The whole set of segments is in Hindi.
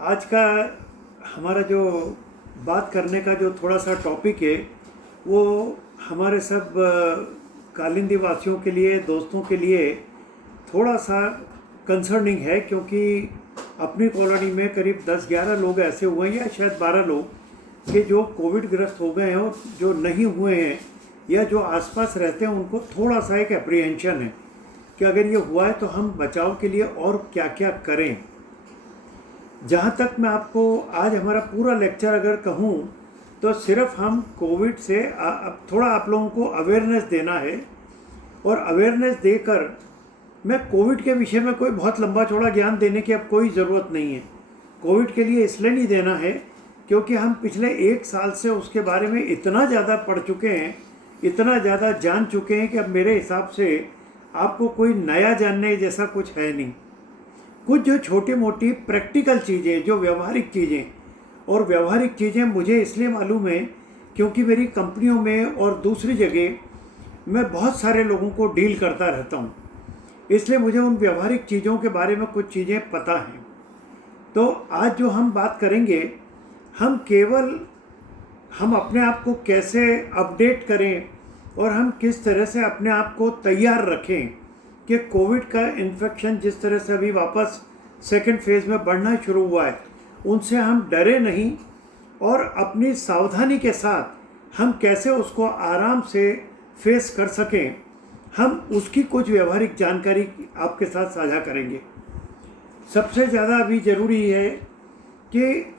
आज का हमारा जो बात करने का जो थोड़ा सा टॉपिक है वो हमारे सब कालिंदी वासियों के लिए, दोस्तों के लिए थोड़ा सा कंसर्निंग है, क्योंकि अपनी कॉलोनी में करीब 10-11 लोग ऐसे हुए हैं या शायद 12 लोग कि जो कोविड ग्रस्त हो गए हैं, और जो नहीं हुए हैं या जो आसपास रहते हैं उनको थोड़ा सा एक एप्रीहेंशन है कि अगर ये हुआ है तो हम बचाव के लिए और क्या क्या करें। जहाँ तक मैं आपको आज हमारा पूरा लेक्चर अगर कहूँ तो सिर्फ हम कोविड से थोड़ा आप लोगों को अवेयरनेस देना है, और अवेयरनेस देकर मैं कोविड के विषय में कोई बहुत लंबा चौड़ा ज्ञान देने की अब कोई ज़रूरत नहीं है। कोविड के लिए इसलिए नहीं देना है क्योंकि हम पिछले 1 साल से उसके बारे में इतना ज़्यादा पढ़ चुके हैं, इतना ज़्यादा जान चुके हैं कि अब मेरे हिसाब से आपको कोई नया जानने जैसा कुछ है नहीं। कुछ जो छोटी मोटी प्रैक्टिकल चीज़ें, जो व्यवहारिक चीज़ें, और व्यवहारिक चीज़ें मुझे इसलिए मालूम है क्योंकि मेरी कंपनियों में और दूसरी जगह मैं बहुत सारे लोगों को डील करता रहता हूँ, इसलिए मुझे उन व्यवहारिक चीज़ों के बारे में कुछ चीज़ें पता हैं। तो आज जो हम बात करेंगे, हम अपने आप को कैसे अपडेट करें और हम किस तरह से अपने आप को तैयार रखें कि कोविड का इन्फेक्शन जिस तरह से अभी वापस सेकंड फेज़ में बढ़ना शुरू हुआ है, उनसे हम डरे नहीं, और अपनी सावधानी के साथ हम कैसे उसको आराम से फेस कर सकें, हम उसकी कुछ व्यवहारिक जानकारी आपके साथ साझा करेंगे। सबसे ज़्यादा अभी ज़रूरी है कि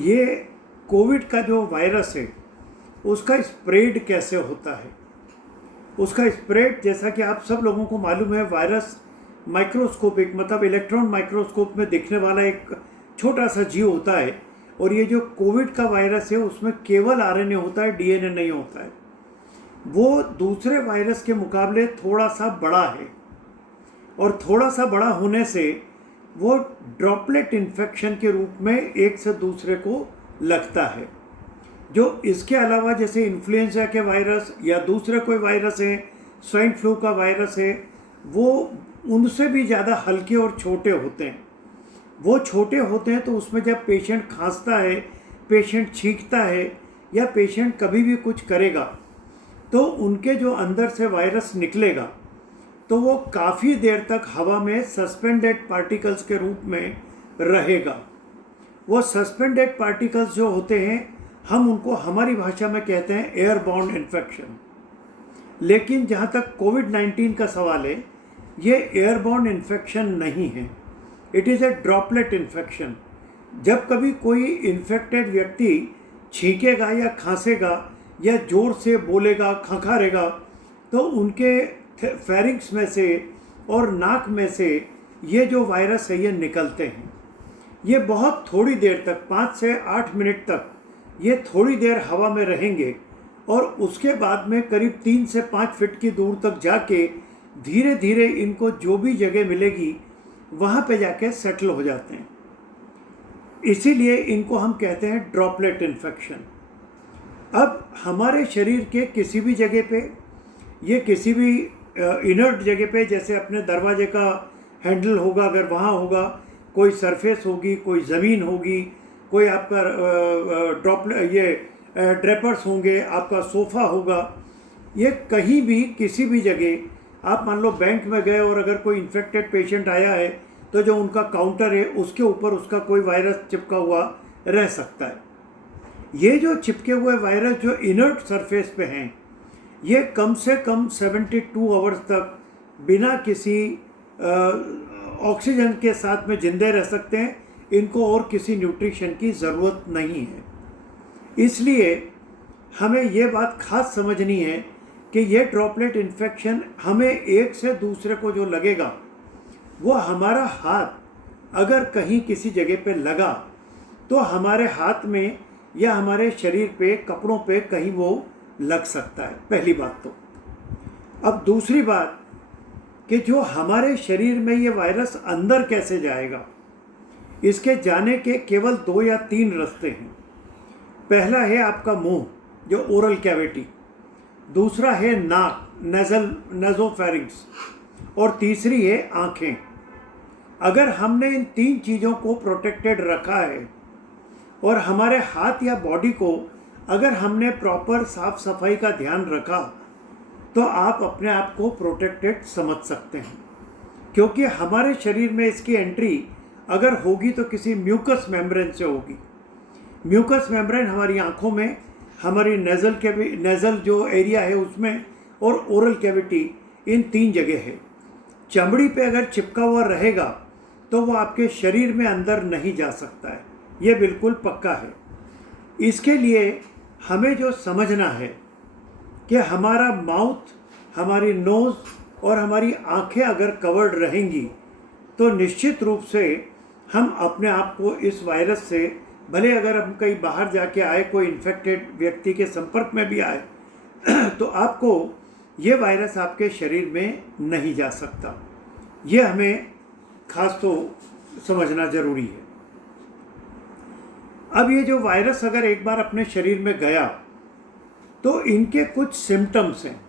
ये कोविड का जो वायरस है उसका स्प्रेड कैसे होता है। उसका स्प्रेड, जैसा कि आप सब लोगों को मालूम है, वायरस माइक्रोस्कोपिक मतलब इलेक्ट्रॉन माइक्रोस्कोप में दिखने वाला एक छोटा सा जीव होता है, और ये जो कोविड का वायरस है उसमें केवल आरएनए होता है, डीएनए नहीं होता है। वो दूसरे वायरस के मुकाबले थोड़ा सा बड़ा है, और थोड़ा सा बड़ा होने से वो ड्रॉपलेट इन्फेक्शन के रूप में एक से दूसरे को लगता है। जो इसके अलावा जैसे इन्फ्लुएंजा के वायरस या दूसरे कोई वायरस है, स्वाइन फ्लू का वायरस है, वो उनसे भी ज़्यादा हल्के और छोटे होते हैं। वो छोटे होते हैं तो उसमें जब पेशेंट खांसता है, पेशेंट छींकता है या पेशेंट कभी भी कुछ करेगा तो उनके जो अंदर से वायरस निकलेगा तो वो काफ़ी देर तक हवा में सस्पेंडेड पार्टिकल्स के रूप में रहेगा। वो सस्पेंडेड पार्टिकल्स जो होते हैं, हम उनको हमारी भाषा में कहते हैं एयरबॉर्न इन्फेक्शन। लेकिन जहाँ तक कोविड-19 का सवाल है, ये एयरबॉर्न इन्फेक्शन नहीं है, it is A droplet infection. जब कभी कोई इन्फेक्टेड व्यक्ति छींकेगा या खांसेगा या जोर से बोलेगा, खंखारेगा, तो उनके फेरिंक्स में से और नाक में से ये जो वायरस है ये निकलते हैं। ये बहुत थोड़ी देर तक, 5 से 8 मिनट तक ये थोड़ी देर हवा में रहेंगे, और उसके बाद में करीब 3 से 5 फीट की दूर तक जाके धीरे धीरे इनको जो भी जगह मिलेगी वहाँ पे जाके सेटल हो जाते हैं। इसीलिए इनको हम कहते हैं ड्रॉपलेट इन्फेक्शन। अब हमारे शरीर के किसी भी जगह पे, ये किसी भी इनर्ट जगह पे, जैसे अपने दरवाजे का हैंडल होगा, अगर वहाँ होगा, कोई सरफेस होगी, कोई ज़मीन होगी, कोई आपका ड्रेपर्स होंगे, आपका सोफ़ा होगा, ये कहीं भी किसी भी जगह, आप मान लो बैंक में गए और अगर कोई इन्फेक्टेड पेशेंट आया है तो जो उनका काउंटर है उसके ऊपर उसका कोई वायरस चिपका हुआ रह सकता है। ये जो चिपके हुए वायरस जो इनर्ट सरफेस पे हैं, ये कम से कम 72 आवर्स तक बिना किसी ऑक्सीजन के साथ में जिंदे रह सकते हैं। इनको और किसी न्यूट्रिशन की ज़रूरत नहीं है। इसलिए हमें ये बात खास समझनी है कि ये ड्रॉपलेट इन्फेक्शन हमें एक से दूसरे को जो लगेगा, वो हमारा हाथ अगर कहीं किसी जगह पे लगा तो हमारे हाथ में या हमारे शरीर पे, कपड़ों पे कहीं वो लग सकता है, पहली बात तो। अब दूसरी बात कि जो हमारे शरीर में ये वायरस अंदर कैसे जाएगा, इसके जाने के केवल 2 या 3 रास्ते हैं। पहला है आपका मुंह, जो ओरल कैविटी, दूसरा है नाक, नेज़ोफेरिंक्स, और तीसरी है आँखें। अगर हमने इन 3 चीज़ों को प्रोटेक्टेड रखा है और हमारे हाथ या बॉडी को अगर हमने प्रॉपर साफ सफाई का ध्यान रखा तो आप अपने आप को प्रोटेक्टेड समझ सकते हैं, क्योंकि हमारे शरीर में इसकी एंट्री अगर होगी तो किसी म्यूकस मेम्ब्रेन से होगी। म्यूकस मेम्ब्रेन हमारी आँखों में, हमारी नेज़ल जो एरिया है उसमें, और ओरल कैविटी, इन 3 जगह है। चमड़ी पे अगर चिपका हुआ रहेगा तो वो आपके शरीर में अंदर नहीं जा सकता है, ये बिल्कुल पक्का है। इसके लिए हमें जो समझना है कि हमारा माउथ, हमारी नोज़ और हमारी आँखें अगर कवर्ड रहेंगी तो निश्चित रूप से हम अपने आप को इस वायरस से, भले अगर हम कहीं बाहर जाके आए, कोई इन्फेक्टेड व्यक्ति के संपर्क में भी आए तो आपको ये वायरस आपके शरीर में नहीं जा सकता। ये हमें खास तो समझना ज़रूरी है। अब ये जो वायरस अगर एक बार अपने शरीर में गया तो इनके कुछ सिम्टम्स हैं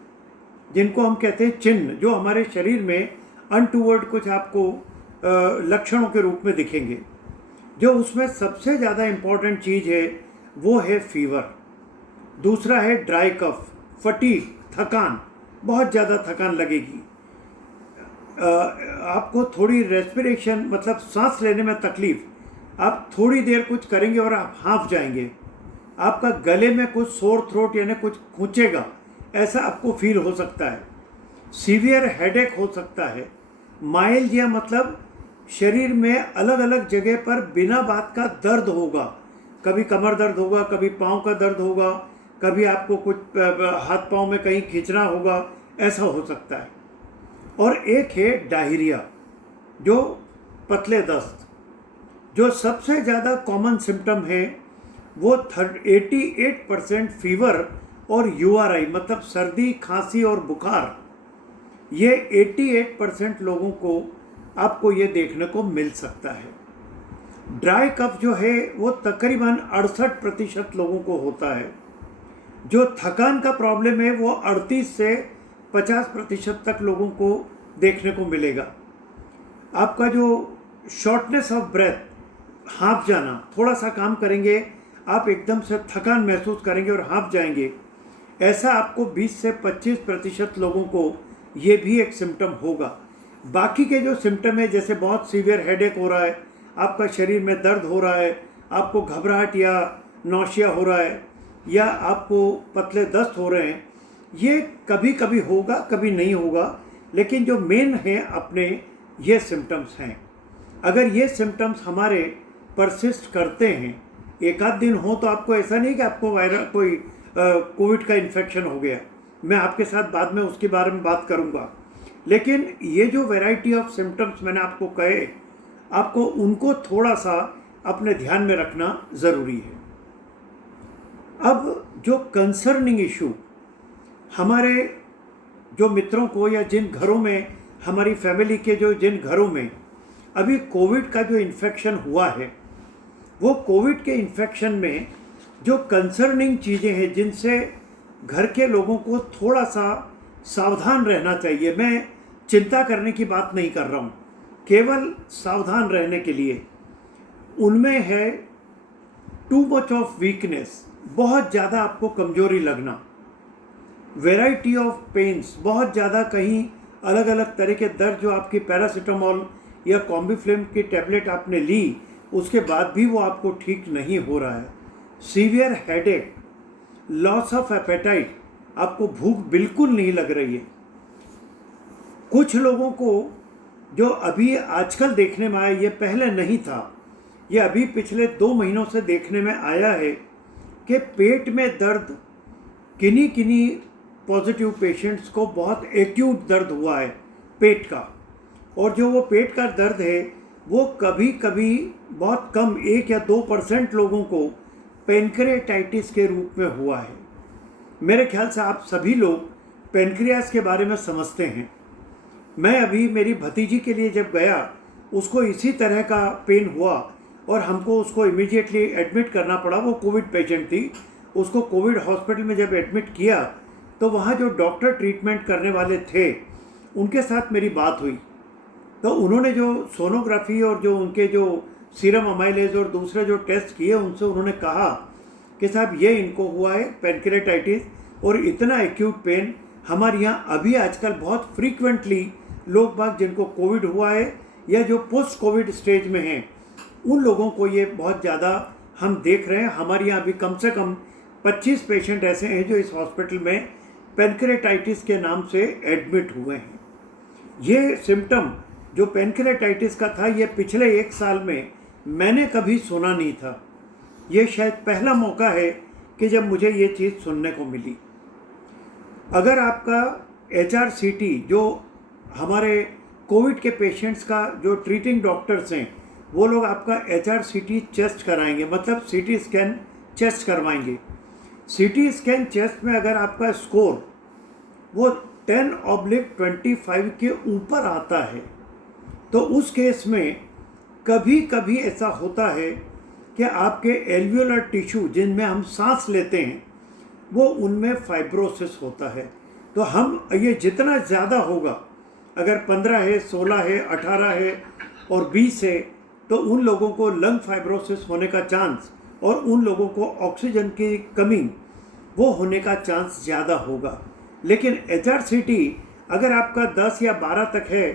जिनको हम कहते हैं चिन्ह, जो हमारे शरीर में अनटूवर्ड कुछ आपको लक्षणों के रूप में दिखेंगे। जो उसमें सबसे ज़्यादा इम्पॉर्टेंट चीज़ है वो है फीवर, दूसरा है ड्राई कफ, फटीग, थकान, बहुत ज़्यादा थकान लगेगी, आपको थोड़ी रेस्पिरेशन मतलब सांस लेने में तकलीफ, आप थोड़ी देर कुछ करेंगे और आप हाँफ जाएंगे, आपका गले में कुछ सोर थ्रोट यानी कुछ खूंचेगा, ऐसा आपको फील हो सकता है। सीवियर हेडेक हो सकता है। माइल्जिया मतलब शरीर में अलग अलग जगह पर बिना बात का दर्द होगा, कभी कमर दर्द होगा, कभी पाँव का दर्द होगा, कभी आपको कुछ हाथ पाँव में कहीं खींचना होगा, ऐसा हो सकता है। और एक है डायरिया, जो पतले दस्त, जो सबसे ज़्यादा कॉमन सिम्टम है वो 88% फीवर और URI मतलब सर्दी, खांसी और बुखार, ये 88% लोगों को आपको ये देखने को मिल सकता है। ड्राई कफ जो है वो तकरीबन 68% लोगों को होता है। जो थकान का प्रॉब्लम है वो 38 से 50% तक लोगों को देखने को मिलेगा। आपका जो शॉर्टनेस ऑफ ब्रेथ, हाँफ जाना, थोड़ा सा काम करेंगे आप एकदम से थकान महसूस करेंगे और हाँफ जाएंगे, ऐसा आपको 20 से 25% लोगों को ये भी एक सिम्टम होगा। बाकी के जो सिम्टम है, जैसे बहुत सीवियर हेडेक हो रहा है, आपका शरीर में दर्द हो रहा है, आपको घबराहट या नौशिया हो रहा है, या आपको पतले दस्त हो रहे हैं, ये कभी कभी होगा, कभी नहीं होगा, लेकिन जो मेन है अपने ये सिम्टम्स हैं। अगर ये सिम्टम्स हमारे परसिस्ट करते हैं, एक आध दिन हो, तो आपको ऐसा नहीं कि आपको कोई कोविड का इन्फेक्शन हो गया, मैं आपके साथ बाद में उसके बारे में बात करूंगा। लेकिन ये जो वैरायटी ऑफ सिम्टम्स मैंने आपको कहे, आपको उनको थोड़ा सा अपने ध्यान में रखना ज़रूरी है। अब जो कंसर्निंग इशू हमारे जो मित्रों को, या जिन घरों में, हमारी फैमिली के जिन घरों में अभी कोविड का जो इन्फेक्शन हुआ है, वो कोविड के इन्फेक्शन में जो कंसर्निंग चीज़ें हैं जिनसे घर के लोगों को थोड़ा सा सावधान रहना चाहिए, मैं चिंता करने की बात नहीं कर रहा हूँ, केवल सावधान रहने के लिए, उनमें है टू मच ऑफ वीकनेस, बहुत ज़्यादा आपको कमजोरी लगना, वेराइटी ऑफ पेन्स, बहुत ज़्यादा कहीं अलग अलग तरह के दर्द, जो आपकी पैरासीटामोल या कॉम्बीफ्लेम की टैबलेट आपने ली, उसके बाद भी वो आपको ठीक नहीं हो रहा है, severe headache, loss of appetite, आपको भूख बिल्कुल नहीं लग रही है। कुछ लोगों को जो अभी आजकल देखने में आया, ये पहले नहीं था, ये अभी पिछले 2 महीनों से देखने में आया है कि पेट में दर्द, किन्हीं पॉजिटिव पेशेंट्स को बहुत एक्यूट दर्द हुआ है पेट का, और जो वो पेट का दर्द है वो कभी कभी बहुत कम 1 या 2% लोगों को पेनक्रियाटाइटिस के रूप में हुआ है। मेरे ख्याल से आप सभी लोग पेनक्रियास के बारे में समझते हैं। मैं अभी मेरी भतीजी के लिए जब गया, उसको इसी तरह का पेन हुआ और हमको उसको इमीडिएटली एडमिट करना पड़ा। वो कोविड पेशेंट थी, उसको कोविड हॉस्पिटल में जब एडमिट किया तो वहाँ जो डॉक्टर ट्रीटमेंट करने वाले थे उनके साथ मेरी बात हुई, तो उन्होंने जो सोनोग्राफी और जो उनके जो सीरम अमाइलेज और दूसरे जो टेस्ट किए, उनसे उन्होंने कहा कि साहब ये इनको हुआ है पैनक्रेटाइटिस, और इतना एक्यूट पेन हमारे यहाँ अभी आजकल बहुत फ्रीक्वेंटली लोग बाग जिनको कोविड हुआ है या जो पोस्ट कोविड स्टेज में हैं, उन लोगों को ये बहुत ज़्यादा हम देख रहे हैं। हमारे यहाँ अभी कम से कम 25 पेशेंट ऐसे हैं जो इस हॉस्पिटल में पैनक्रेटाइटिस के नाम से एडमिट हुए हैं। ये सिम्टम जो पैनक्रेटाइटिस का था, ये पिछले 1 साल में मैंने कभी सुना नहीं था। ये शायद पहला मौका है कि जब मुझे ये चीज़ सुनने को मिली। अगर आपका HRCT, जो हमारे कोविड के पेशेंट्स का जो ट्रीटिंग डॉक्टर्स हैं, वो लोग आपका HRCT चेस्ट कराएंगे, मतलब CT स्कैन चेस्ट करवाएंगे। CT स्कैन चेस्ट में अगर आपका स्कोर वो 10/25 के ऊपर आता है, तो उस केस में कभी कभी ऐसा होता है कि आपके एल्वियोलर टिश्यू जिनमें हम सांस लेते हैं, वो उनमें फाइब्रोसिस होता है। तो हम ये जितना ज़्यादा होगा, अगर 15 है, 16 है, 18 है और 20 है, तो उन लोगों को लंग फाइब्रोसिस होने का चांस और उन लोगों को ऑक्सीजन की कमी वो होने का चांस ज़्यादा होगा। लेकिन HRCT अगर आपका 10 या 12 तक है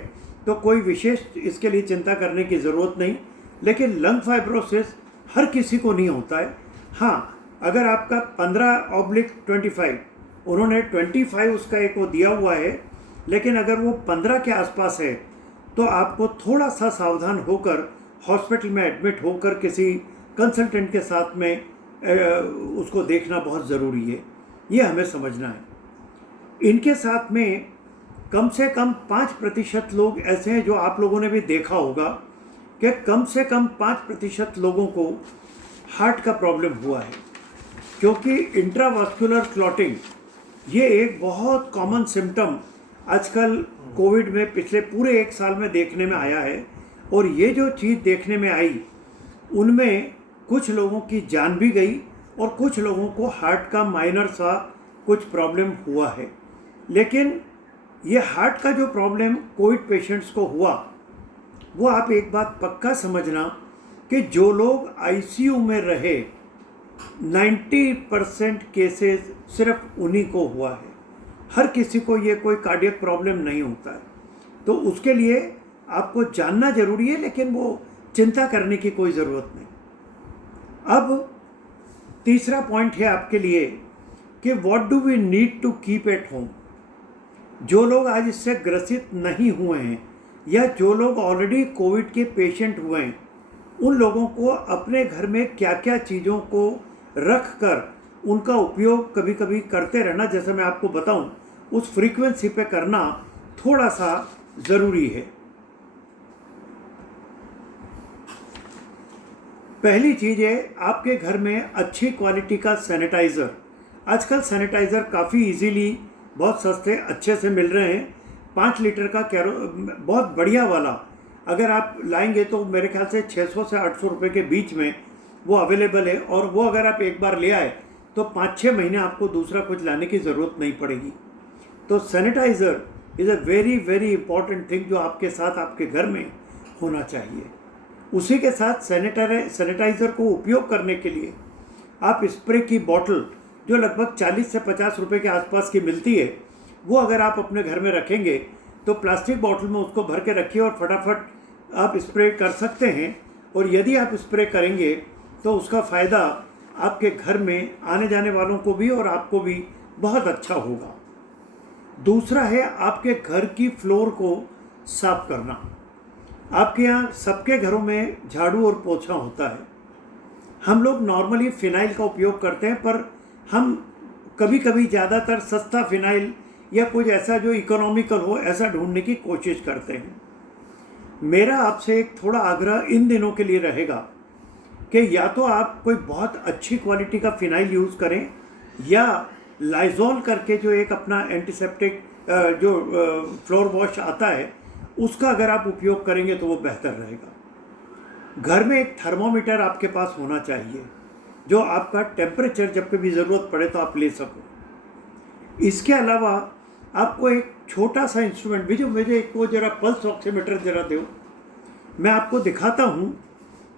तो कोई विशेष इसके लिए चिंता करने की ज़रूरत नहीं। लेकिन लंग फाइब्रोसिस हर किसी को नहीं होता है। हाँ, अगर आपका 15/25, उन्होंने 25 उसका एक वो दिया हुआ है, लेकिन अगर वो 15 के आसपास है तो आपको थोड़ा सा सावधान होकर हॉस्पिटल में एडमिट होकर किसी कंसल्टेंट के साथ में उसको देखना बहुत ज़रूरी है। ये हमें समझना है। इनके साथ में कम से कम 5% लोग ऐसे हैं जो आप लोगों ने भी देखा होगा कि कम से कम 5% लोगों को हार्ट का प्रॉब्लम हुआ है, क्योंकि इंट्रावास्कुलर क्लॉटिंग ये एक बहुत कॉमन सिम्टम आजकल कोविड में पिछले पूरे 1 साल में देखने में आया है। और ये जो चीज़ देखने में आई, उनमें कुछ लोगों की जान भी गई और कुछ लोगों को हार्ट का माइनर सा कुछ प्रॉब्लम हुआ है। लेकिन ये हार्ट का जो प्रॉब्लम कोविड पेशेंट्स को हुआ, वो आप एक बात पक्का समझना कि जो लोग ICU में रहे, 90% केसेस सिर्फ उन्हीं को हुआ है। हर किसी को ये कोई कार्डियक प्रॉब्लम नहीं होता है। तो उसके लिए आपको जानना जरूरी है, लेकिन वो चिंता करने की कोई ज़रूरत नहीं। अब तीसरा पॉइंट है आपके लिए कि what do we need to keep at home. जो लोग आज इससे ग्रसित नहीं हुए हैं या जो लोग ऑलरेडी कोविड के पेशेंट हुए हैं, उन लोगों को अपने घर में क्या क्या चीज़ों को रख कर उनका उपयोग कभी कभी करते रहना, जैसे मैं आपको बताऊं, उस फ्रीक्वेंसी पे करना थोड़ा सा ज़रूरी है। पहली चीज़ है आपके घर में अच्छी क्वालिटी का सैनिटाइज़र। आजकल सैनिटाइज़र काफ़ी इजीली बहुत सस्ते अच्छे से मिल रहे हैं। 5 लीटर का बहुत बढ़िया वाला अगर आप लाएंगे तो मेरे ख्याल से 600 से 800 रुपये के बीच में वो अवेलेबल है। और वो अगर आप एक बार ले आए तो 5-6 महीने आपको दूसरा कुछ लाने की ज़रूरत नहीं पड़ेगी। तो sanitizer is a very very important thing जो आपके साथ आपके घर में होना चाहिए। उसी के साथ सैनिटाइज़र को उपयोग करने के लिए आप स्प्रे की बॉटल जो लगभग 40 से 50 रुपये के आसपास की मिलती है, वो अगर आप अपने घर में रखेंगे तो प्लास्टिक बॉटल में उसको भर के रखिए और फटाफट आप स्प्रे कर सकते हैं। और यदि आप स्प्रे करेंगे तो उसका फ़ायदा आपके घर में आने जाने वालों को भी और आपको भी बहुत अच्छा होगा। दूसरा है आपके घर की फ्लोर को साफ करना। आपके यहाँ सबके घरों में झाड़ू और पोछा होता है। हम लोग नॉर्मली फ़िनाइल का उपयोग करते हैं, पर हम कभी कभी ज़्यादातर सस्ता फ़िनाइल या कुछ ऐसा जो इकोनॉमिकल हो ऐसा ढूंढने की कोशिश करते हैं। मेरा आपसे एक थोड़ा आग्रह इन दिनों के लिए रहेगा कि या तो आप कोई बहुत अच्छी क्वालिटी का फ़िनाइल यूज़ करें, या लाइजॉल करके जो एक अपना एंटीसेप्टिक जो फ्लोर वॉश आता है उसका अगर आप उपयोग करेंगे तो वो बेहतर रहेगा। घर में एक थर्मोमीटर आपके पास होना चाहिए जो आपका टेम्परेचर जब भी ज़रूरत पड़े तो आप ले सको। इसके अलावा आपको एक छोटा सा इंस्ट्रूमेंट भी, जो मुझे एक वो जरा पल्स ऑक्सीमीटर जरा दो, मैं आपको दिखाता हूँ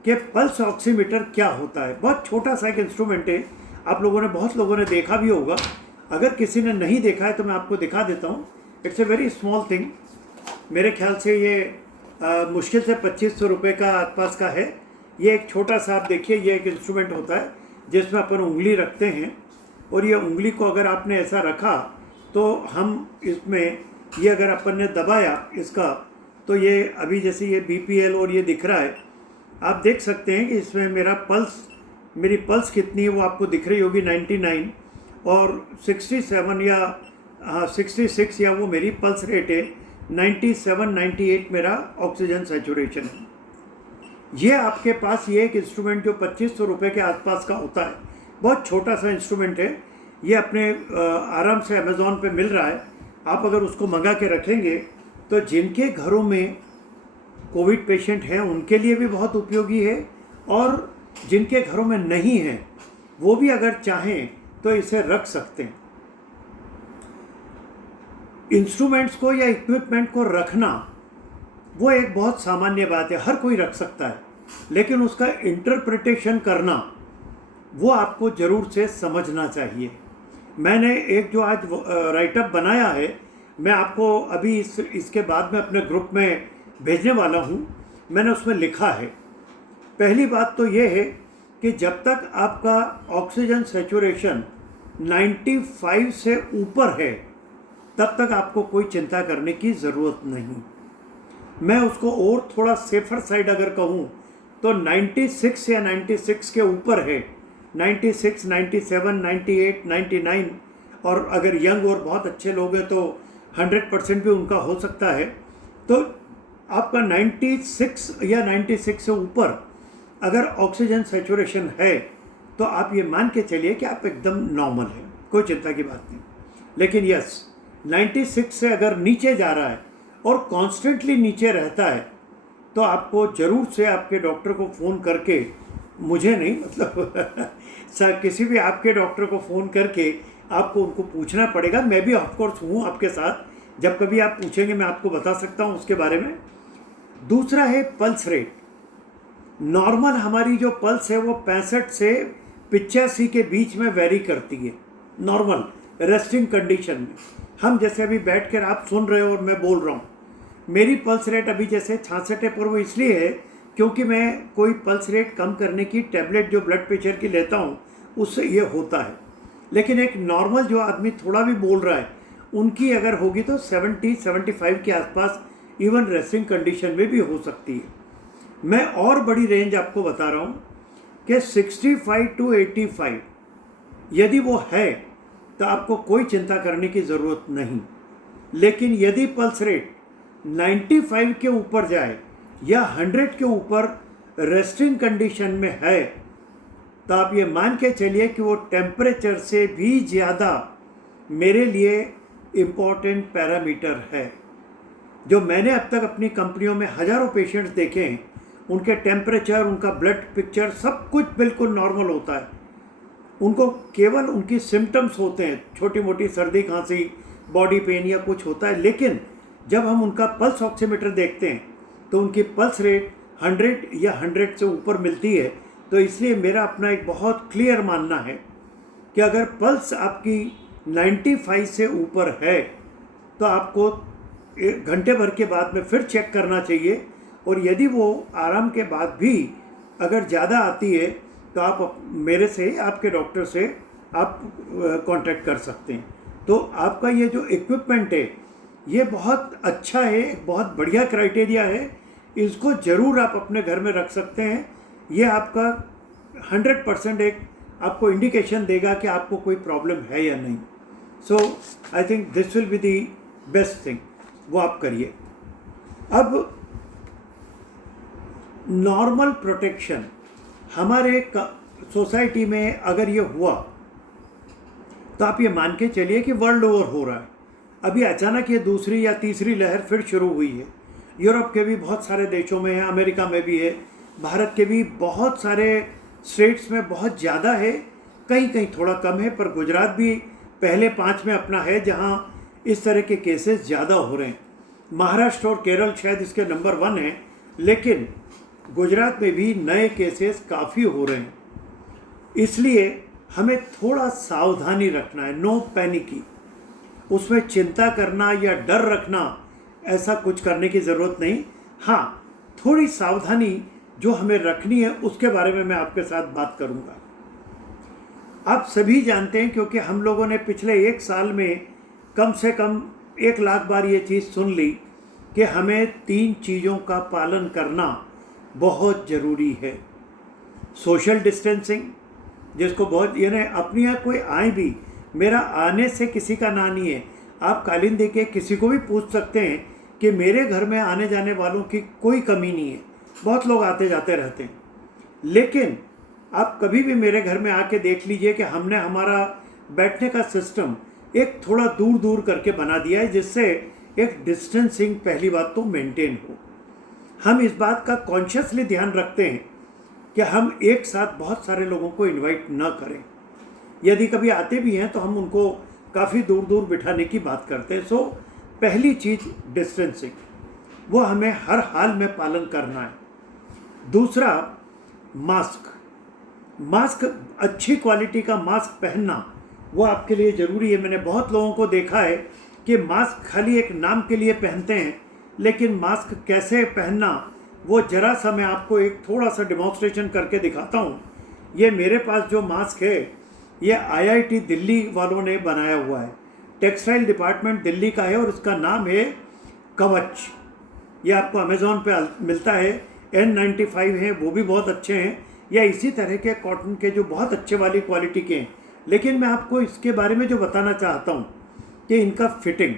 कि पल्स ऑक्सीमीटर क्या होता है। बहुत छोटा सा एक इंस्ट्रूमेंट है, आप लोगों ने, बहुत लोगों ने देखा भी होगा। अगर किसी ने नहीं देखा है तो मैं आपको दिखा देता हूँ। It's a very small thing. मेरे ख्याल से ये मुश्किल से 2500 रुपये का आसपास का है। ये एक छोटा सा, आप देखिए, ये एक इंस्ट्रूमेंट होता है जिसमें अपन उंगली रखते हैं, और ये उंगली को अगर आपने ऐसा रखा तो हम इसमें, ये अगर अपन ने दबाया इसका, तो ये अभी जैसे ये BPL और ये दिख रहा है, आप देख सकते हैं कि इसमें मेरा पल्स, मेरी पल्स कितनी है वो आपको दिख रही होगी, 99 और 67 या 66, या वो मेरी पल्स रेट है। 97 98 मेरा ऑक्सीजन सैचुरेशन है। ये आपके पास ये एक इंस्ट्रूमेंट जो 2500 रुपये के आसपास का होता है, बहुत छोटा सा इंस्ट्रूमेंट है। ये अपने आराम से अमेज़ॉन पे मिल रहा है। आप अगर उसको मंगा के रखेंगे तो जिनके घरों में कोविड पेशेंट हैं उनके लिए भी बहुत उपयोगी है, और जिनके घरों में नहीं हैं वो भी अगर चाहें तो इसे रख सकते हैं। इंस्ट्रूमेंट्स को या इक्विपमेंट को रखना वो एक बहुत सामान्य बात है, हर कोई रख सकता है, लेकिन उसका इंटरप्रिटेशन करना वो आपको ज़रूर से समझना चाहिए। मैंने एक जो आज राइटअप बनाया है, मैं आपको अभी इसके बाद में अपने ग्रुप में भेजने वाला हूँ। मैंने उसमें लिखा है, पहली बात तो ये है कि जब तक आपका ऑक्सीजन सैचुरेशन 95 से ऊपर है तब तक आपको कोई चिंता करने की ज़रूरत नहीं। मैं उसको और थोड़ा सेफर साइड अगर कहूँ तो 96 या 96 के ऊपर है, 96, 97, 98, 99, और अगर यंग और बहुत अच्छे लोग हैं तो 100% भी उनका हो सकता है। तो आपका 96 या 96 से ऊपर अगर ऑक्सीजन सैचुरेशन है तो आप ये मान के चलिए कि आप एकदम नॉर्मल हैं, कोई चिंता की बात नहीं। लेकिन यस, 96 से अगर नीचे जा रहा है और कॉन्स्टेंटली नीचे रहता है तो आपको ज़रूर से आपके डॉक्टर को फ़ोन करके, मुझे नहीं, मतलब सर किसी भी आपके डॉक्टर को फ़ोन करके आपको उनको पूछना पड़ेगा। मैं भी ऑफकोर्स हूँ आपके साथ, जब कभी आप पूछेंगे मैं आपको बता सकता हूँ उसके बारे में। दूसरा है पल्स रेट। नॉर्मल हमारी जो पल्स है वो 65 से 85 के बीच में वेरी करती है, नॉर्मल रेस्टिंग कंडीशन में। हम जैसे अभी बैठ कर आप सुन रहे हो और मैं बोल रहा हूँ, मेरी पल्स रेट अभी जैसे 66 है, पर वो इसलिए है क्योंकि मैं कोई पल्स रेट कम करने की टैबलेट जो ब्लड प्रेशर की लेता हूँ उससे ये होता है। लेकिन एक नॉर्मल जो आदमी थोड़ा भी बोल रहा है उनकी अगर होगी तो 70-75 के आसपास इवन रेस्टिंग कंडीशन में भी हो सकती है। मैं और बड़ी रेंज आपको बता रहा हूँ कि 65 to 85 यदि वो है तो आपको कोई चिंता करने की ज़रूरत नहीं। लेकिन यदि पल्स रेट 95 के ऊपर जाए या 100 के ऊपर रेस्टिंग कंडीशन में है तो आप ये मान के चलिए कि वो टेम्परेचर से भी ज़्यादा मेरे लिए इम्पोर्टेंट पैरामीटर है। जो मैंने अब तक अपनी कंपनियों में हज़ारों पेशेंट्स देखे हैं, उनके टेम्परेचर, उनका ब्लड पिक्चर, सब कुछ बिल्कुल नॉर्मल होता है। उनको केवल उनकी सिम्टम्स होते हैं, छोटी मोटी सर्दी खांसी, बॉडी पेन या कुछ होता है। लेकिन जब हम उनका पल्स ऑक्सीमीटर देखते हैं तो उनकी पल्स रेट 100 या 100 से ऊपर मिलती है। तो इसलिए मेरा अपना एक बहुत क्लियर मानना है कि अगर पल्स आपकी 95 से ऊपर है तो आपको घंटे भर के बाद में फिर चेक करना चाहिए, और यदि वो आराम के बाद भी अगर ज़्यादा आती है तो आप मेरे से, आपके डॉक्टर से आप कांटेक्ट कर सकते हैं। तो आपका ये जो इक्विपमेंट है ये बहुत अच्छा है, बहुत बढ़िया क्राइटेरिया है, इसको ज़रूर आप अपने घर में रख सकते हैं। ये आपका 100% एक आपको इंडिकेशन देगा कि आपको कोई प्रॉब्लम है या नहीं। So I think this will be the best thing, वो आप करिए। अब नॉर्मल प्रोटेक्शन हमारे सोसाइटी में अगर ये हुआ तो आप ये मान के चलिए कि वर्ल्ड ओवर हो रहा है। अभी अचानक ये दूसरी या तीसरी लहर फिर शुरू हुई है। यूरोप के भी बहुत सारे देशों में है, अमेरिका में भी है, भारत के भी बहुत सारे स्टेट्स में बहुत ज़्यादा है, कहीं कहीं थोड़ा कम है, पर गुजरात भी पहले 5 में अपना है, जहाँ इस तरह के केसेस ज़्यादा हो रहे हैं। महाराष्ट्र और केरल शायद इसके नंबर 1 हैं, लेकिन गुजरात में भी नए केसेस काफ़ी हो रहे हैं। इसलिए हमें थोड़ा सावधानी रखना है, नो पैनिकी। उसमें चिंता करना या डर रखना, ऐसा कुछ करने की ज़रूरत नहीं। हाँ, थोड़ी सावधानी जो हमें रखनी है उसके बारे में मैं आपके साथ बात करूँगा। आप सभी जानते हैं, क्योंकि हम लोगों ने पिछले 1 साल में कम से कम 1 लाख बार ये चीज़ सुन ली कि हमें 3 चीज़ों का पालन करना बहुत ज़रूरी है। सोशल डिस्टेंसिंग, जिसको बहुत यानी अपने यहाँ कोई आए भी, मेरा आने से किसी का ना नहीं है। आप कालिंदी के किसी को भी पूछ सकते हैं कि मेरे घर में आने जाने वालों की कोई कमी नहीं है, बहुत लोग आते जाते रहते हैं। लेकिन आप कभी भी मेरे घर में आके देख लीजिए कि हमने हमारा बैठने का सिस्टम एक थोड़ा दूर दूर करके बना दिया है, जिससे एक डिस्टेंसिंग पहली बात तो मेंटेन हो। हम इस बात का कॉन्शियसली ध्यान रखते हैं कि हम एक साथ बहुत सारे लोगों को इनवाइट न करें। यदि कभी आते भी हैं तो हम उनको काफ़ी दूर दूर बिठाने की बात करते हैं। सो पहली चीज़ डिस्टेंसिंग, वो हमें हर हाल में पालन करना है। दूसरा, मास्क। मास्क, अच्छी क्वालिटी का मास्क पहनना वो आपके लिए ज़रूरी है। मैंने बहुत लोगों को देखा है कि मास्क खाली एक नाम के लिए पहनते हैं, लेकिन मास्क कैसे पहनना वो ज़रा सा मैं आपको एक थोड़ा सा डिमॉन्स्ट्रेशन करके दिखाता हूँ। ये मेरे पास जो मास्क है ये IIT दिल्ली वालों ने बनाया हुआ है, टेक्सटाइल डिपार्टमेंट दिल्ली का है, और उसका नाम है कवच। ये आपको अमेज़ॉन पे मिलता है। N95 हैं, वो भी बहुत अच्छे हैं, या इसी तरह के कॉटन के जो बहुत अच्छे वाली क्वालिटी के हैं। लेकिन मैं आपको इसके बारे में जो बताना चाहता हूँ कि इनका फिटिंग,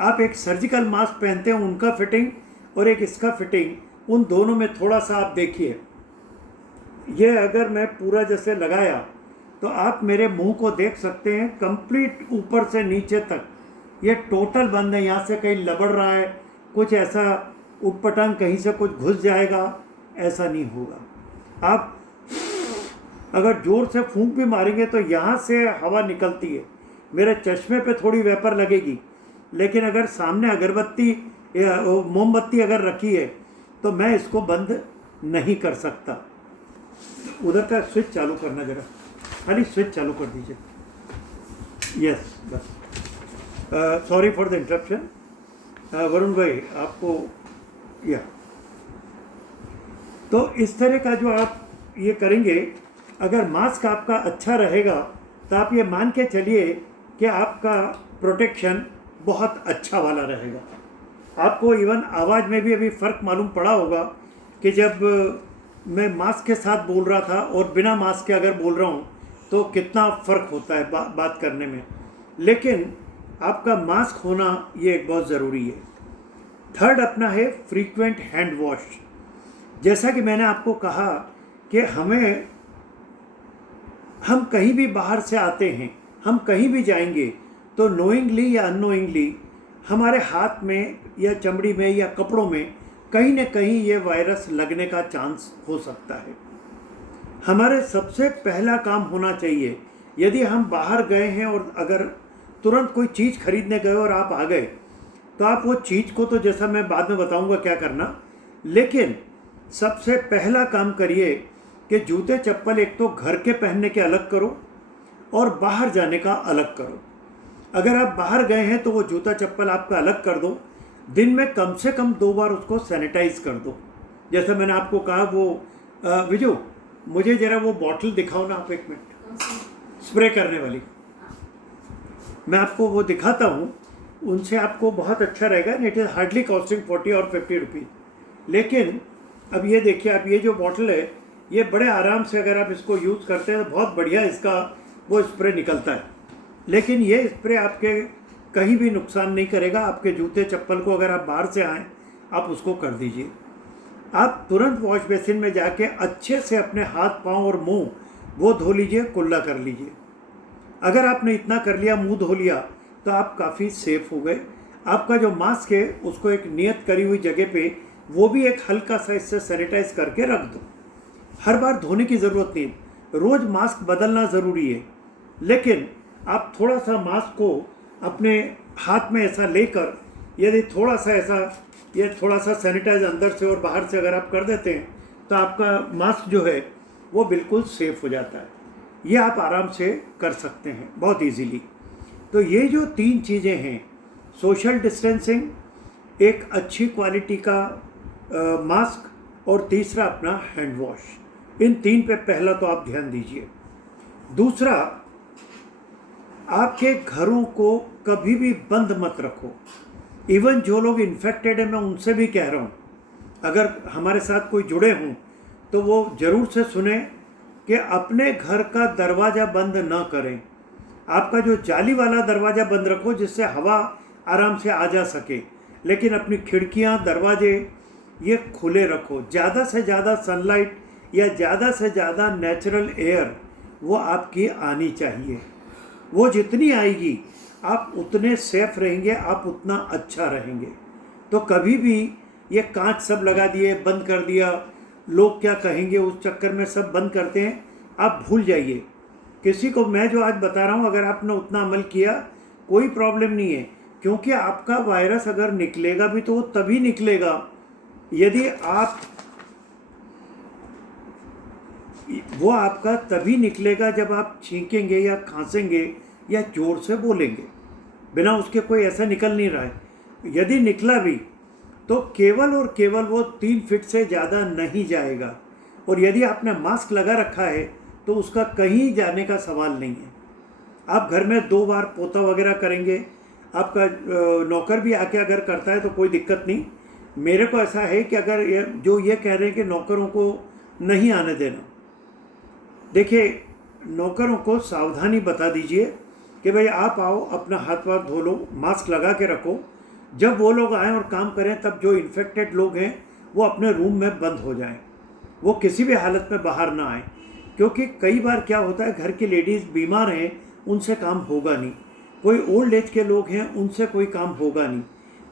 आप एक सर्जिकल मास्क पहनते हैं उनका फिटिंग और एक इसका फिटिंग, उन दोनों में थोड़ा सा आप देखिए। ये अगर मैं पूरा जैसे लगाया तो आप मेरे मुंह को देख सकते हैं, कंप्लीट ऊपर से नीचे तक ये टोटल बंद है। यहाँ से कहीं लबड़ रहा है, कुछ ऐसा उटपटांग कहीं से कुछ घुस जाएगा, ऐसा नहीं होगा। आप अगर ज़ोर से फूंक भी मारेंगे तो यहाँ से हवा निकलती है। मेरे चश्मे पे थोड़ी वेपर लगेगी, लेकिन अगर सामने अगरबत्ती या मोमबत्ती अगर रखी है तो मैं इसको बंद नहीं कर सकता। उधर का स्विच चालू करना, जरा खाली स्विच चालू कर दीजिए। यस, बस। Sorry for the interruption. Varun भाई, आपको या तो इस तरह का जो आप ये करेंगे, अगर मास्क आपका अच्छा रहेगा तो आप ये मान के चलिए कि आपका प्रोटेक्शन बहुत अच्छा वाला रहेगा। आपको इवन आवाज़ में भी अभी फ़र्क मालूम पड़ा होगा कि जब मैं मास्क के साथ बोल रहा था और बिना मास्क के अगर बोल रहा हूँ तो कितना फ़र्क होता है बात करने में। लेकिन आपका मास्क होना ये एक बहुत ज़रूरी है। थर्ड अपना है फ्रीक्वेंट हैंड वॉश। जैसा कि मैंने आपको कहा कि हम कहीं भी बाहर से आते हैं, हम कहीं भी जाएंगे तो नोइंगली या अननोइंगली हमारे हाथ में या चमड़ी में या कपड़ों में कहीं न कहीं ये वायरस लगने का चांस हो सकता है। हमारे सबसे पहला काम होना चाहिए, यदि हम बाहर गए हैं और अगर तुरंत कोई चीज़ खरीदने गए और आप आ गए, तो आप वो चीज़ को, तो जैसा मैं बाद में बताऊंगा क्या करना, लेकिन सबसे पहला काम करिए कि जूते चप्पल एक तो घर के पहनने के अलग करो और बाहर जाने का अलग करो। अगर आप बाहर गए हैं तो वो जूता चप्पल आपका अलग कर दो। दिन में कम से कम 2 बार उसको सैनिटाइज कर दो। जैसा मैंने आपको कहा, वो विजू, मुझे ज़रा वो बॉटल दिखाओ ना आप, एक मिनट, स्प्रे करने वाली। मैं आपको वो दिखाता हूँ, उनसे आपको बहुत अच्छा रहेगा। इट इज़ हार्डली कॉस्टिंग 40 और 50 रुपीज़। लेकिन अब ये देखिए, आप ये जो बॉटल है, ये बड़े आराम से अगर आप इसको यूज़ करते हैं तो बहुत बढ़िया इसका वो स्प्रे निकलता है। लेकिन ये स्प्रे आपके कहीं भी नुकसान नहीं करेगा। आपके जूते चप्पल को अगर आप बाहर से आएँ, आप उसको कर दीजिए। आप तुरंत वॉश बेसिन में जाके अच्छे से अपने हाथ पाँव और मुंह वो धो लीजिए, कुल्ला कर लीजिए। अगर आपने इतना कर लिया, मुंह धो लिया, तो आप काफ़ी सेफ हो गए। आपका जो मास्क है उसको एक नियत करी हुई जगह पे वो भी एक हल्का सा इससे सैनिटाइज करके रख दो। हर बार धोने की ज़रूरत नहीं, रोज़ मास्क बदलना ज़रूरी है। लेकिन आप थोड़ा सा मास्क को अपने हाथ में ऐसा लेकर यदि थोड़ा सा ऐसा ये थोड़ा सा सैनिटाइज अंदर से और बाहर से अगर आप कर देते हैं तो आपका मास्क जो है वो बिल्कुल सेफ हो जाता है। ये आप आराम से कर सकते हैं बहुत इजीली। तो ये जो 3 चीज़ें हैं, सोशल डिस्टेंसिंग, एक अच्छी क्वालिटी का मास्क और तीसरा अपना हैंड वॉश, इन 3 पे पहला तो आप ध्यान दीजिए। दूसरा, आपके घरों को कभी भी बंद मत रखो। इवन जो लोग इन्फेक्टेड हैं, मैं उनसे भी कह रहा हूँ, अगर हमारे साथ कोई जुड़े हों तो वो ज़रूर से सुने कि अपने घर का दरवाज़ा बंद ना करें। आपका जो जाली वाला दरवाज़ा बंद रखो जिससे हवा आराम से आ जा सके, लेकिन अपनी खिड़कियाँ दरवाजे ये खुले रखो। ज़्यादा से ज़्यादा सनलाइट या ज़्यादा से ज़्यादा नेचुरल एयर वो आपकी आनी चाहिए। वो जितनी आएगी आप उतने सेफ रहेंगे, आप उतना अच्छा रहेंगे। तो कभी भी ये कांच सब लगा दिए, बंद कर दिया, लोग क्या कहेंगे उस चक्कर में सब बंद करते हैं, आप भूल जाइए। किसी को मैं जो आज बता रहा हूँ, अगर आपने उतना अमल किया कोई प्रॉब्लम नहीं है, क्योंकि आपका वायरस अगर निकलेगा भी तो वो तभी निकलेगा यदि आप वो आपका तभी निकलेगा जब आप छींकेंगे या खांसेंगे या जोर से बोलेंगे। बिना उसके कोई ऐसा निकल नहीं रहा है। यदि निकला भी तो केवल और केवल वो 3 फीट से ज़्यादा नहीं जाएगा। और यदि आपने मास्क लगा रखा है तो उसका कहीं जाने का सवाल नहीं है। आप घर में 2 बार पोता वगैरह करेंगे, आपका नौकर भी आके अगर करता है तो कोई दिक्कत नहीं। मेरे को ऐसा है कि अगर ये कह रहे हैं कि नौकरों को नहीं आने देना, देखिए नौकरों को सावधानी बता दीजिए कि भाई आप आओ, अपना हाथ वाथ धो लो, मास्क लगा के रखो। जब वो लोग आएँ और काम करें तब जो इन्फेक्टेड लोग हैं वो अपने रूम में बंद हो जाएं, वो किसी भी हालत में बाहर ना आए। क्योंकि कई बार क्या होता है, घर की लेडीज़ बीमार हैं, उनसे काम होगा नहीं, कोई ओल्ड एज के लोग हैं उनसे कोई काम होगा नहीं।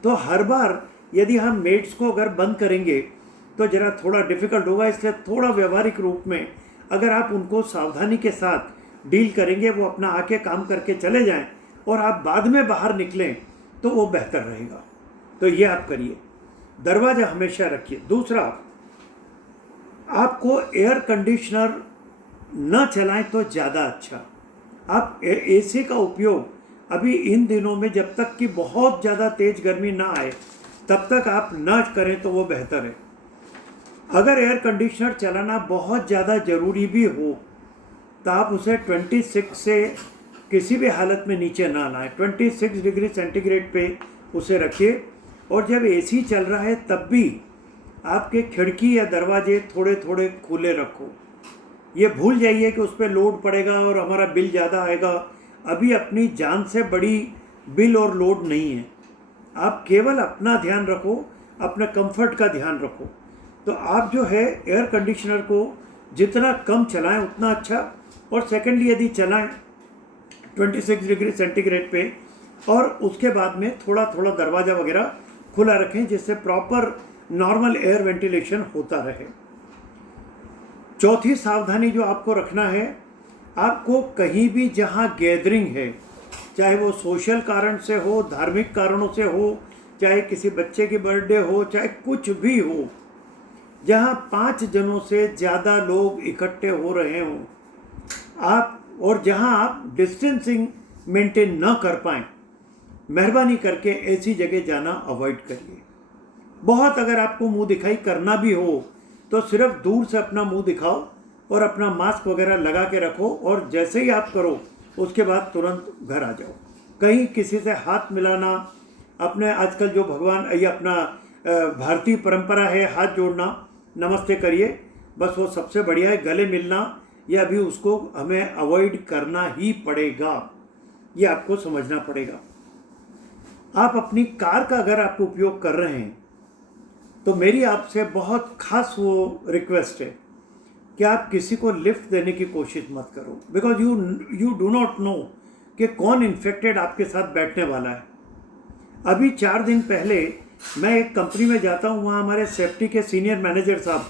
तो हर बार यदि हम मेड्स को अगर बंद करेंगे तो ज़रा थोड़ा डिफ़िकल्ट होगा। इसलिए थोड़ा व्यवहारिक रूप में अगर आप उनको सावधानी के साथ डील करेंगे, वो अपना आके काम करके चले जाएं और आप बाद में बाहर निकलें तो वो बेहतर रहेगा। तो ये आप करिए, दरवाज़ा हमेशा रखिए। दूसरा, आपको एयर कंडीशनर न चलाएं तो ज़्यादा अच्छा। आप एसी का उपयोग अभी इन दिनों में जब तक कि बहुत ज़्यादा तेज़ गर्मी ना आए तब तक आप ना करें तो वो बेहतर है। अगर एयर कंडीशनर चलाना बहुत ज़्यादा ज़रूरी भी हो तो आप उसे 26 से किसी भी हालत में नीचे ना लाएं। 26 डिग्री सेंटीग्रेड पे उसे रखिए। और जब एसी चल रहा है तब भी आपके खिड़की या दरवाजे थोड़े थोड़े खुले रखो। ये भूल जाइए कि उस पर लोड पड़ेगा और हमारा बिल ज़्यादा आएगा। अभी अपनी जान से बड़ी बिल और लोड नहीं है। आप केवल अपना ध्यान रखो, अपने कंफर्ट का ध्यान रखो। तो आप जो है एयर कंडीशनर को जितना कम चलाएं उतना अच्छा। और सेकेंडली यदि चलाएं 26 डिग्री सेंटीग्रेड पे, और उसके बाद में थोड़ा थोड़ा दरवाज़ा वगैरह खुला रखें जिससे प्रॉपर नॉर्मल एयर वेंटिलेशन होता रहे। चौथी सावधानी जो आपको रखना है, आपको कहीं भी जहाँ गैदरिंग है, चाहे वो सोशल कारण से हो, धार्मिक कारणों से हो, चाहे किसी बच्चे की बर्थडे हो, चाहे कुछ भी हो, जहाँ 5 जनों से ज़्यादा लोग इकट्ठे हो रहे हों, आप और जहाँ आप डिस्टेंसिंग मेंटेन न कर पाएँ, मेहरबानी करके ऐसी जगह जाना अवॉइड करिए। बहुत अगर आपको मुंह दिखाई करना भी हो तो सिर्फ दूर से अपना मुंह दिखाओ और अपना मास्क वगैरह लगा के रखो, और जैसे ही आप करो उसके बाद तुरंत घर आ जाओ। कहीं किसी से हाथ मिलाना, अपने आजकल जो भगवान ये अपना भारतीय परंपरा है हाथ जोड़ना, नमस्ते करिए, बस वो सबसे बढ़िया है। गले मिलना ये अभी उसको हमें अवॉइड करना ही पड़ेगा, ये आपको समझना पड़ेगा। आप अपनी कार का अगर आप उपयोग कर रहे हैं तो मेरी आपसे बहुत खास वो रिक्वेस्ट है कि आप किसी को लिफ्ट देने की कोशिश मत करो, because you do not know कि कौन इन्फेक्टेड आपके साथ बैठने वाला है। अभी 4 दिन पहले मैं एक कंपनी में जाता हूँ, वहाँ हमारे सेफ्टी के सीनियर मैनेजर साहब,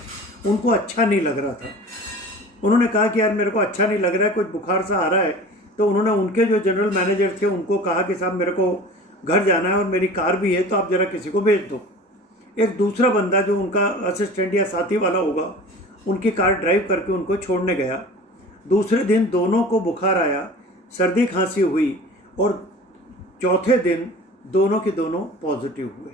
उनको अच्छा नहीं लग रहा था। उन्होंने कहा कि यार मेरे को अच्छा नहीं लग रहा है, कुछ बुखार सा आ रहा है। तो उन्होंने उनके जो जनरल मैनेजर थे उनको कहा कि साहब मेरे को घर जाना है और मेरी कार भी है, तो आप ज़रा किसी को भेज दो। एक दूसरा बंदा जो उनका असिस्टेंट या साथी वाला होगा, उनकी कार ड्राइव करके उनको छोड़ने गया। दूसरे दिन दोनों को बुखार आया, सर्दी खांसी हुई, और चौथे दिन दोनों के दोनों पॉजिटिव हुए।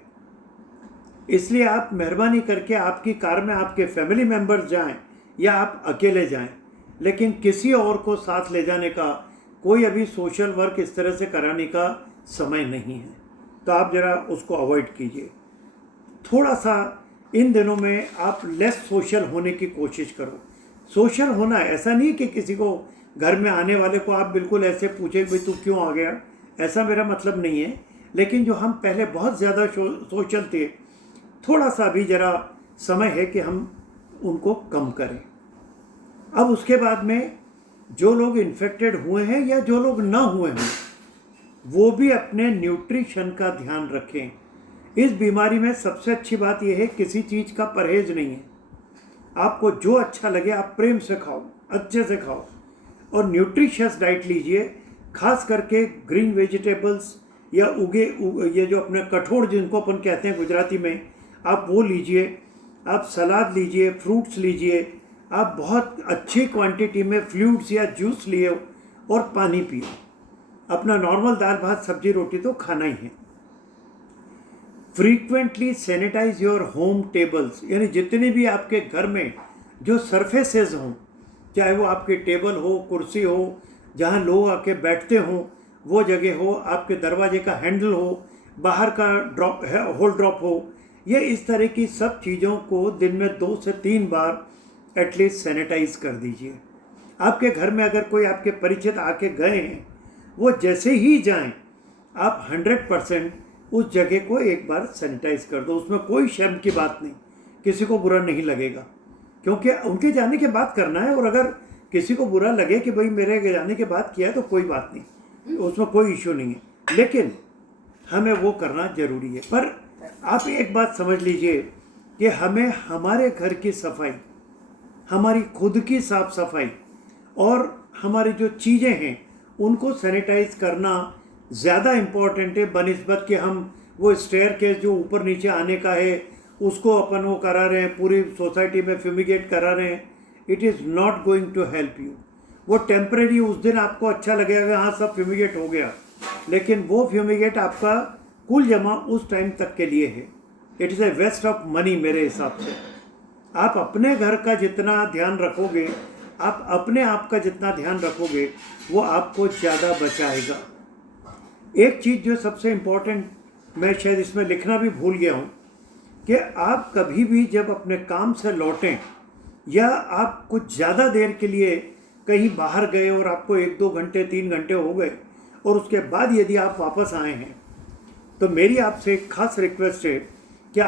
इसलिए आप मेहरबानी करके आपकी कार में आपके फैमिली मेम्बर्स जाएं या आप अकेले जाएं, लेकिन किसी और को साथ ले जाने का कोई अभी सोशल वर्क इस तरह से कराने का समय नहीं है। तो आप ज़रा उसको अवॉइड कीजिए। थोड़ा सा इन दिनों में आप लेस सोशल होने की कोशिश करो। सोशल होना ऐसा नहीं कि किसी को घर में आने वाले को आप बिल्कुल ऐसे पूछे भाई तू क्यों आ गया, ऐसा मेरा मतलब नहीं है। लेकिन जो हम पहले बहुत ज़्यादा सोशल थे, थोड़ा सा भी ज़रा समय है कि हम उनको कम करें। अब उसके बाद में जो लोग इन्फेक्टेड हुए हैं या जो लोग ना हुए हैं, वो भी अपने न्यूट्रिशन का ध्यान रखें। इस बीमारी में सबसे अच्छी बात यह है किसी चीज़ का परहेज नहीं है। आपको जो अच्छा लगे आप प्रेम से खाओ, अच्छे से खाओ, और न्यूट्रिशियस डाइट लीजिए। खास करके ग्रीन वेजिटेबल्स या ये जो अपने कठोर जिनको अपन कहते हैं गुजराती में, आप वो लीजिए। आप सलाद लीजिए, फ्रूट्स लीजिए, आप बहुत अच्छी क्वांटिटी में फ्लूइड्स या जूस लिए और पानी पिए। अपना नॉर्मल दाल भात सब्जी रोटी तो खाना ही है। Frequently sanitize your home tables, यानी जितने भी आपके घर में जो सरफेसेस हों, चाहे वो आपकी टेबल हो, कुर्सी हो, जहाँ लोग आके बैठते हों वो जगह हो, आपके दरवाजे का हैंडल हो, बाहर का ड्रॉप है होल ड्रॉप हो, ये इस तरह की सब चीज़ों को दिन में 2 से 3 बार एटलीस्ट सैनिटाइज कर दीजिए। आपके घर में अगर कोई आपके परिचित आके गए हैं, वो जैसे ही जाएं आप 100% उस जगह को एक बार सैनिटाइज कर दो। उसमें कोई शर्म की बात नहीं, किसी को बुरा नहीं लगेगा, क्योंकि उनके जाने के बाद करना है। और अगर किसी को बुरा लगे कि भाई मेरे जाने के बाद किया है, तो कोई बात नहीं, उसमें कोई इशू नहीं है, लेकिन हमें वो करना ज़रूरी है। पर आप एक बात समझ लीजिए कि हमें हमारे घर की सफाई, हमारी खुद की साफ सफाई और हमारी जो चीज़ें हैं उनको सैनिटाइज करना ज़्यादा इम्पॉर्टेंट है बनिस्बत कि हम वो स्टेयरकेस जो ऊपर नीचे आने का है उसको अपन वो करा रहे हैं, पूरी सोसाइटी में फ्यूमिगेट करा रहे हैं। It is not going to help you. वो टेम्परेरी, उस दिन आपको अच्छा लगेगा कि हाँ सब फ्यूमिगेट हो गया, लेकिन वो फ्यूमिगेट आपका कुल जमा उस टाइम तक के लिए है। It is a waste of money मेरे हिसाब से। आप अपने घर का जितना ध्यान रखोगे, आप अपने आप का जितना ध्यान रखोगे, वो आपको ज़्यादा बचाएगा। एक चीज़ जो सबसे इम्पोर्टेंट, मैं शायद इसमें लिखना भी भूल गया हूँ, कि आप कभी भी जब अपने काम से लौटें या आप कुछ ज़्यादा देर के लिए कहीं बाहर गए और आपको 1-2 घंटे 3 घंटे हो गए और उसके बाद यदि आप वापस आए हैं, तो मेरी आपसे एक खास रिक्वेस्ट है कि